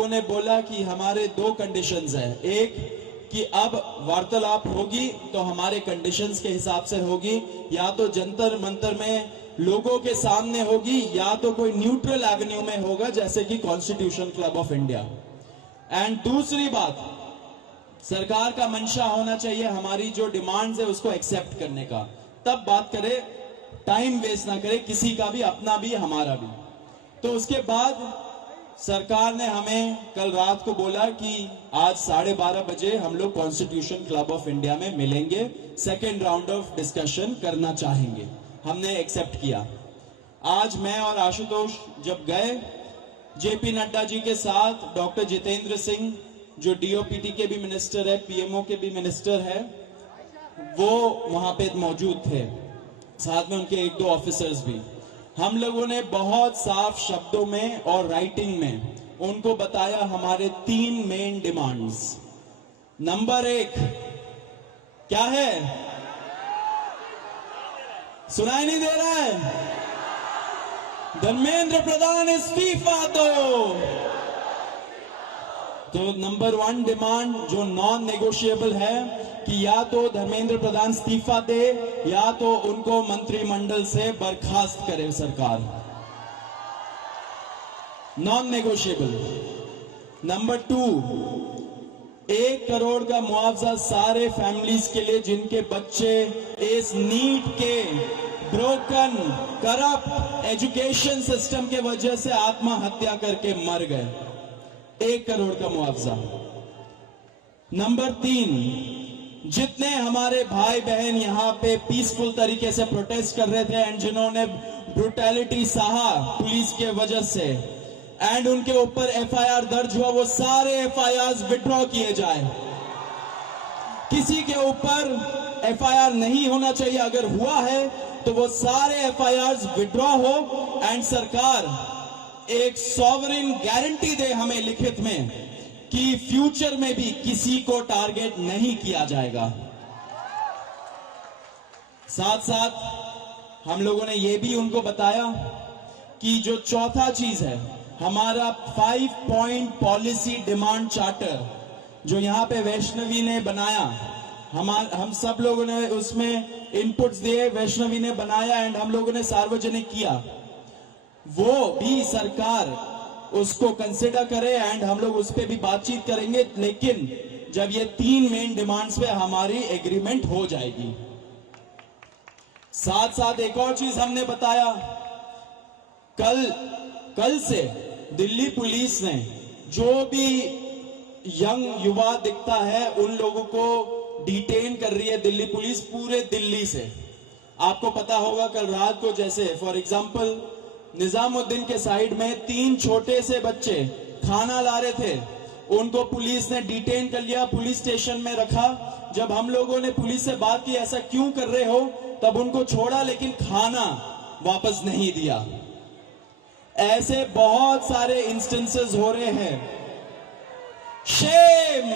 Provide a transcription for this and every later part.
लोगों ने बोला कि हमारे दो कंडीशंस हैं। एक कि अब वार्तालाप होगी तो हमारे कंडीशंस के हिसाब से होगी, या तो जंतर मंतर में लोगों के सामने होगी, या तो कोई न्यूट्रल एवेन्यू में होगा जैसे कि constitution club of India. And दूसरी बात, सरकार का मंशा होना चाहिए हमारी जो डिमांड्स है उसको एक्सेप्ट करने का, तब बात करे, टाइम वेस्ट ना करे किसी का भी, अपना भी हमारा भी। तो उसके बाद सरकार ने हमें कल रात को बोला कि आज 12:30 बजे हम लोग कॉन्स्टिट्यूशन क्लब ऑफ इंडिया में मिलेंगे, सेकेंड राउंड ऑफ डिस्कशन करना चाहेंगे। हमने एक्सेप्ट किया। आज मैं और आशुतोष जब गए, जेपी नड्डा जी के साथ डॉक्टर जितेंद्र सिंह जो डीओपीटी के भी मिनिस्टर है, पीएमओ के भी मिनिस्टर है, वो वहां पे मौजूद थे, साथ में उनके 1-2 ऑफिसर्स भी। हम लोगों ने बहुत साफ शब्दों में और राइटिंग में उनको बताया हमारे 3 मेन डिमांड्स। नंबर 1 क्या है? सुनाई नहीं दे रहा है? धर्मेंद्र प्रधान इस्तीफा दो। तो नंबर 1 डिमांड जो नॉन नेगोशिएबल है कि या तो धर्मेंद्र प्रधान इस्तीफा दे या तो उनको मंत्रिमंडल से बर्खास्त करे सरकार, नॉन नेगोशिएबल। नंबर 2, 1 करोड़ का मुआवजा सारे फैमिलीज के लिए जिनके बच्चे इस नीट के ब्रोकन करप्ट एजुकेशन सिस्टम के वजह से आत्महत्या करके मर गए, 1 करोड़ का मुआवजा। नंबर 3, जितने हमारे भाई बहन यहाँ पे पीसफुल तरीके से प्रोटेस्ट कर रहे थे एंड जिन्होंने ब्रूटैलिटी सहा पुलिस के वजह से एंड उनके ऊपर एफआईआर दर्ज हुआ, वो सारे एफआईआर विड्रॉ किए जाए। किसी के ऊपर एफआईआर नहीं होना चाहिए, अगर हुआ है तो वो सारे एफआईआर विड्रॉ हो एंड सरकार एक सॉवरेन गारंटी दे हमें लिखित में कि फ्यूचर में भी किसी को टारगेट नहीं किया जाएगा। साथ साथ हम लोगों ने यह भी उनको बताया कि जो चौथा चीज है हमारा 5 पॉइंट पॉलिसी डिमांड चार्टर जो यहां पे वैष्णवी ने बनाया, हम सब लोगों ने उसमें इनपुट्स दिए, वैष्णवी ने बनाया एंड हम लोगों ने सार्वजनिक किया, वो भी सरकार उसको कंसिडर करे एंड हम लोग उस पर भी बातचीत करेंगे, लेकिन जब ये 3 मेन डिमांड्स पे हमारी एग्रीमेंट हो जाएगी। साथ साथ एक और चीज हमने बताया, कल से दिल्ली पुलिस ने जो भी यंग युवा दिखता है उन लोगों को डिटेन कर रही है दिल्ली पुलिस पूरे दिल्ली से। आपको पता होगा कल रात को जैसे फॉर एग्जांपल निजामुद्दीन के साइड में 3 छोटे से बच्चे खाना ला रहे थे, उनको पुलिस ने डिटेन कर लिया, पुलिस स्टेशन में रखा। जब हम लोगों ने पुलिस से बात की ऐसा क्यों कर रहे हो, तब उनको छोड़ा लेकिन खाना वापस नहीं दिया। ऐसे बहुत सारे इंस्टेंसेस हो रहे हैं, शेम।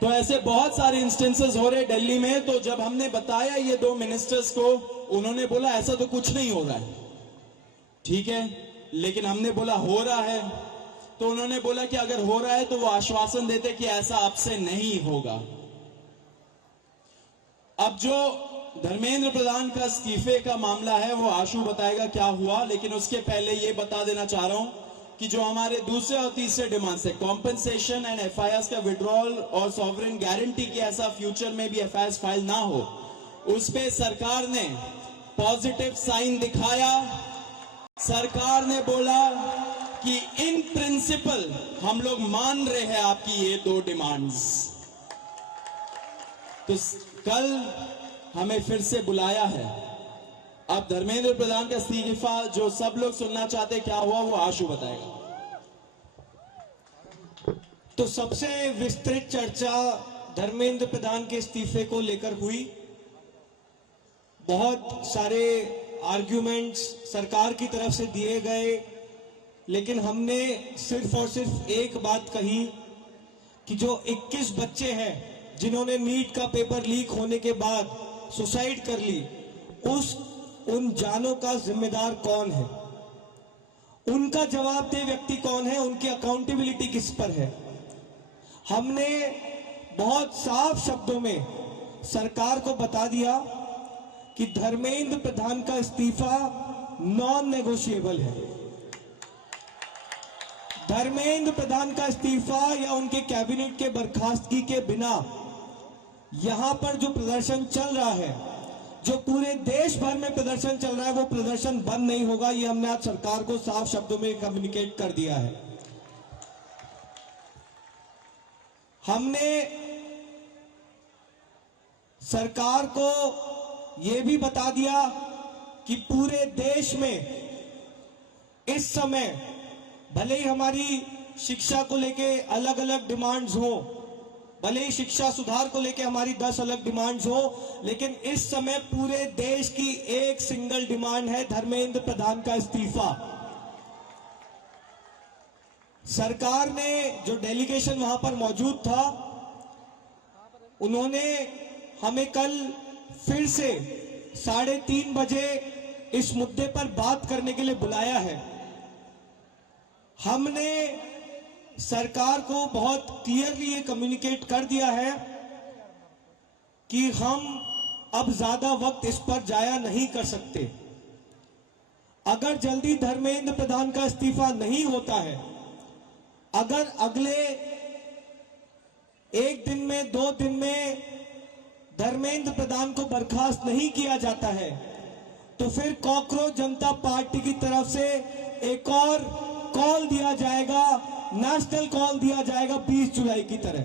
तो ऐसे बहुत सारे इंस्टेंसेस हो रहे दिल्ली में। तो जब हमने बताया ये 2 मिनिस्टर्स को, उन्होंने बोला ऐसा तो कुछ नहीं हो रहा है। ठीक है, लेकिन हमने बोला हो रहा है, तो उन्होंने बोला कि अगर हो रहा है तो वो आश्वासन देते कि ऐसा आपसे नहीं होगा। अब जो धर्मेंद्र प्रधान का इस्तीफे का मामला है वो आशु बताएगा क्या हुआ, लेकिन उसके पहले ये बता देना चाह रहा हूं कि जो हमारे दूसरे और तीसरे डिमांड्स है, कॉम्पेंसेशन एंड एफआईआर का विड्रॉल और सॉवरेन गारंटी की ऐसा फ्यूचर में भी एफआईआर फाइल ना हो, उस पे सरकार ने पॉजिटिव साइन दिखाया। सरकार ने बोला कि इन प्रिंसिपल हम लोग मान रहे हैं आपकी ये 2 डिमांड्स। तो कल हमें फिर से बुलाया है। अब धर्मेंद्र प्रधान का इस्तीफा जो सब लोग सुनना चाहते क्या हुआ वो आशु बताएगा। तो सबसे विस्तृत चर्चा धर्मेंद्र प्रधान के इस्तीफे को लेकर हुई। बहुत सारे आर्ग्यूमेंट्स सरकार की तरफ से दिए गए, लेकिन हमने सिर्फ और सिर्फ एक बात कही कि जो 21 बच्चे हैं जिन्होंने नीट का पेपर लीक होने के बाद सुसाइड कर ली, उन जानों का जिम्मेदार कौन है, उनका जवाबदेह व्यक्ति कौन है, उनकी अकाउंटेबिलिटी किस पर है। हमने बहुत साफ शब्दों में सरकार को बता दिया कि धर्मेंद्र प्रधान का इस्तीफा नॉन नेगोशिएबल है। धर्मेंद्र प्रधान का इस्तीफा या उनके कैबिनेट के बर्खास्तगी के बिना यहां पर जो प्रदर्शन चल रहा है, जो पूरे देश भर में प्रदर्शन चल रहा है, वो प्रदर्शन बंद नहीं होगा। ये हमने आज सरकार को साफ शब्दों में कम्युनिकेट कर दिया है। हमने सरकार को यह भी बता दिया कि पूरे देश में इस समय भले ही हमारी शिक्षा को लेके अलग अलग डिमांड्स हो, भले ही शिक्षा सुधार को लेके हमारी 10 अलग डिमांड्स हो, लेकिन इस समय पूरे देश की एक सिंगल डिमांड है, धर्मेंद्र प्रधान का इस्तीफा। सरकार ने जो डेलीगेशन वहां पर मौजूद था, उन्होंने हमें कल फिर से 3:30 बजे इस मुद्दे पर बात करने के लिए बुलाया है। हमने सरकार को बहुत क्लियरली ये कम्युनिकेट कर दिया है कि हम अब ज्यादा वक्त इस पर जाया नहीं कर सकते। अगर जल्दी धर्मेंद्र प्रधान का इस्तीफा नहीं होता है, अगर अगले 1 दिन में 2 दिन में धर्मेंद्र प्रधान को बर्खास्त नहीं किया जाता है, तो फिर कॉकरोच जनता पार्टी की तरफ से एक और कॉल दिया जाएगा, नेशनल कॉल दिया जाएगा 20 जुलाई की तरह।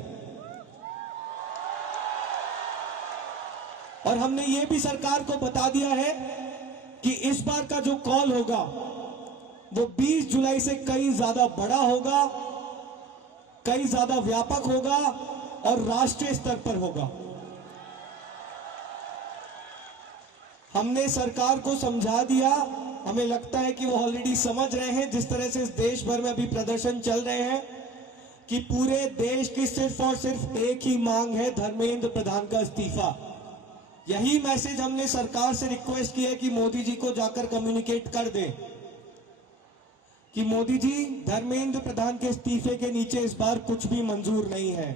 और हमने ये भी सरकार को बता दिया है कि इस बार का जो कॉल होगा वो 20 जुलाई से कहीं ज्यादा बड़ा होगा, कहीं ज्यादा व्यापक होगा और राष्ट्रीय स्तर पर होगा। हमने सरकार को समझा दिया, हमें लगता है कि वो ऑलरेडी समझ रहे हैं, जिस तरह से इस देश भर में अभी प्रदर्शन चल रहे हैं, कि पूरे देश की सिर्फ और सिर्फ एक ही मांग है, धर्मेंद्र प्रधान का इस्तीफा। यही मैसेज हमने सरकार से रिक्वेस्ट की है कि मोदी जी को जाकर कम्युनिकेट कर दे कि मोदी जी, धर्मेंद्र प्रधान के इस्तीफे के नीचे इस बार कुछ भी मंजूर नहीं है।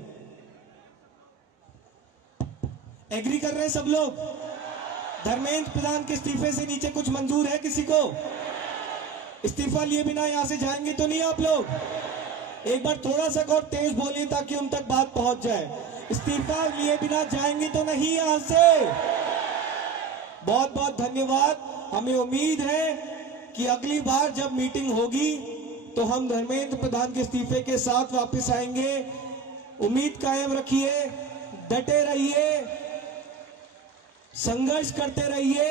एग्री कर रहे हैं सब लोग? धर्मेंद्र प्रधान के इस्तीफे से नीचे कुछ मंजूर है किसी को? इस्तीफा लिए बिना यहां से जाएंगे तो नहीं आप लोग? एक बार थोड़ा सा और तेज बोलिए ताकि उन तक बात पहुंच जाए। इस्तीफा लिए बिना जाएंगे तो नहीं यहां से? बहुत बहुत धन्यवाद। हमें उम्मीद है कि अगली बार जब मीटिंग होगी तो हम धर्मेंद्र प्रधान के इस्तीफे के साथ वापस आएंगे। उम्मीद कायम रखिए, डटे रहिए, संघर्ष करते रहिए।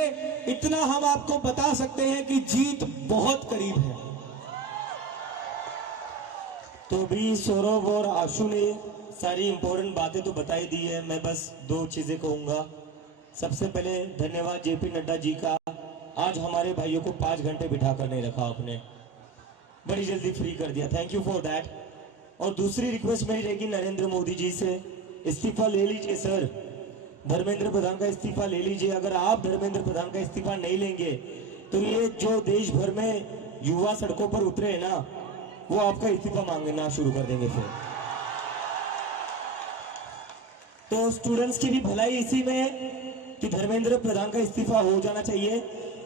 इतना हम आपको बता सकते हैं कि जीत बहुत करीब है। तो भी सौरभ और आशु ने सारी इंपॉर्टेंट बातें तो बताई दी है। मैं बस 2 चीजें कहूंगा। सबसे पहले धन्यवाद जेपी नड्डा जी का, आज हमारे भाइयों को 5 घंटे बिठा कर नहीं रखा आपने, बड़ी जल्दी फ्री कर दिया, थैंक यू फॉर दैट। और दूसरी रिक्वेस्ट मेरी रहेगी नरेंद्र मोदी जी से, इस्तीफा ले लीजिए सर, धर्मेंद्र प्रधान का इस्तीफा ले लीजिए। अगर आप धर्मेंद्र प्रधान का इस्तीफा नहीं लेंगे तो ये जो देश भर में युवा सड़कों पर उतरे हैं ना, वो आपका इस्तीफा मांगना शुरू कर देंगे फिर। तो स्टूडेंट्स की भी भलाई इसी में है कि धर्मेंद्र प्रधान का इस्तीफा हो जाना चाहिए,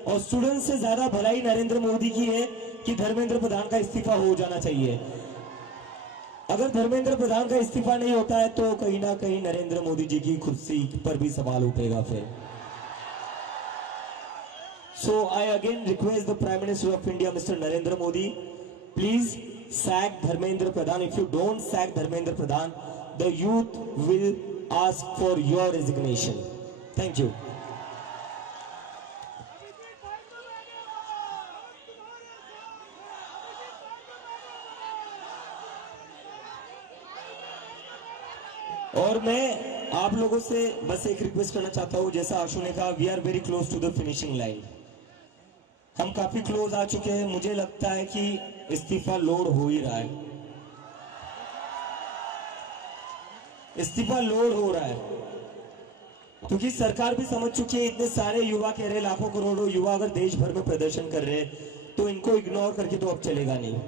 और स्टूडेंट्स से ज्यादा भलाई नरेंद्र मोदी की है कि धर्मेंद्र प्रधान का इस्तीफा हो जाना चाहिए। अगर धर्मेंद्र प्रधान का इस्तीफा नहीं होता है तो कहीं ना कहीं नरेंद्र मोदी जी की कुर्सी पर भी सवाल उठेगा फिर। So I again request the prime minister of India mister Narendra Modi, please sack Dharmendra Pradhan. If you don't sack Dharmendra Pradhan, the youth will ask for your resignation. Thank you. और मैं आप लोगों से बस एक रिक्वेस्ट करना चाहता हूं, जैसा आशु ने कहा, we are very close to the finishing line. हम काफी क्लोज आ चुके हैं। मुझे लगता है कि इस्तीफा लोड हो ही रहा है, इस्तीफा लोड हो रहा है, क्योंकि सरकार भी समझ चुकी है। इतने सारे युवा कह रहे, लाखों करोड़ों युवा अगर देश भर में प्रदर्शन कर रहे हैं तो इनको इग्नोर करके तो अब चलेगा नहीं,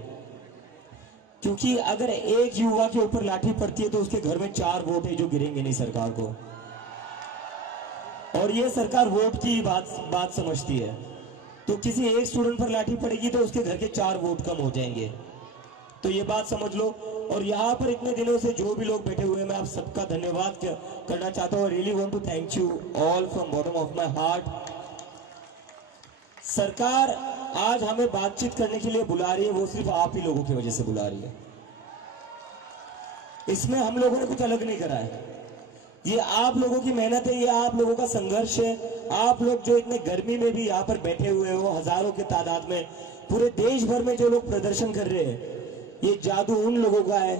क्योंकि अगर एक युवा के ऊपर लाठी पड़ती है तो उसके घर में 4 वोट है जो गिरेंगे नहीं सरकार को, और ये सरकार वोट की बात समझती है। तो किसी एक स्टूडेंट पर लाठी पड़ेगी तो उसके घर के 4 वोट कम हो जाएंगे, तो ये बात समझ लो। और यहाँ पर इतने दिनों से जो भी लोग बैठे हुए हैं, मैं आप सबका धन्यवाद करना चाहता हूँ। Really want to thank you all from bottom of my heart. सरकार आज हमें बातचीत करने के लिए बुला रही है, वो सिर्फ आप ही लोगों की वजह से बुला रही है। इसमें हम लोगों ने कुछ अलग नहीं करा है, ये आप लोगों की मेहनत है, ये आप लोगों का संघर्ष है। आप लोग जो इतने गर्मी में भी यहाँ पर बैठे हुए हो, हजारों के तादाद में, पूरे देश भर में जो लोग प्रदर्शन कर रहे हैं, ये जादू उन लोगों का है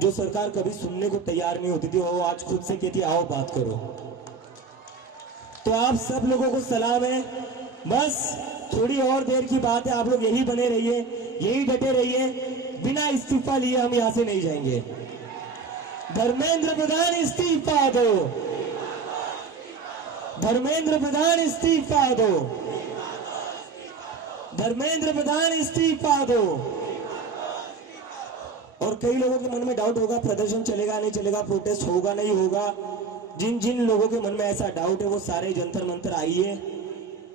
जो सरकार कभी सुनने को तैयार नहीं होती थी, वो आज खुद से कहती आओ बात करो। तो आप सब लोगों को सलाम है, बस थोड़ी और देर की बात है, आप लोग यही बने रहिए, यही डटे रहिए, बिना इस्तीफा लिए हम यहां से नहीं जाएंगे। धर्मेंद्र प्रधान इस्तीफा दो, धर्मेंद्र प्रधान इस्तीफा दो, धर्मेंद्र प्रधान इस्तीफा दो। और कई लोगों के मन में डाउट होगा प्रदर्शन चलेगा नहीं चलेगा, प्रोटेस्ट होगा नहीं होगा। जिन जिन लोगों के मन में ऐसा डाउट है वो सारे जंतर मंतर आइए।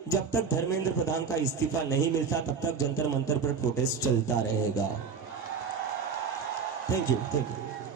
जब तक धर्मेंद्र प्रधान का इस्तीफा नहीं मिलता तब तक जंतर मंतर पर प्रोटेस्ट चलता रहेगा। Thank you, thank you.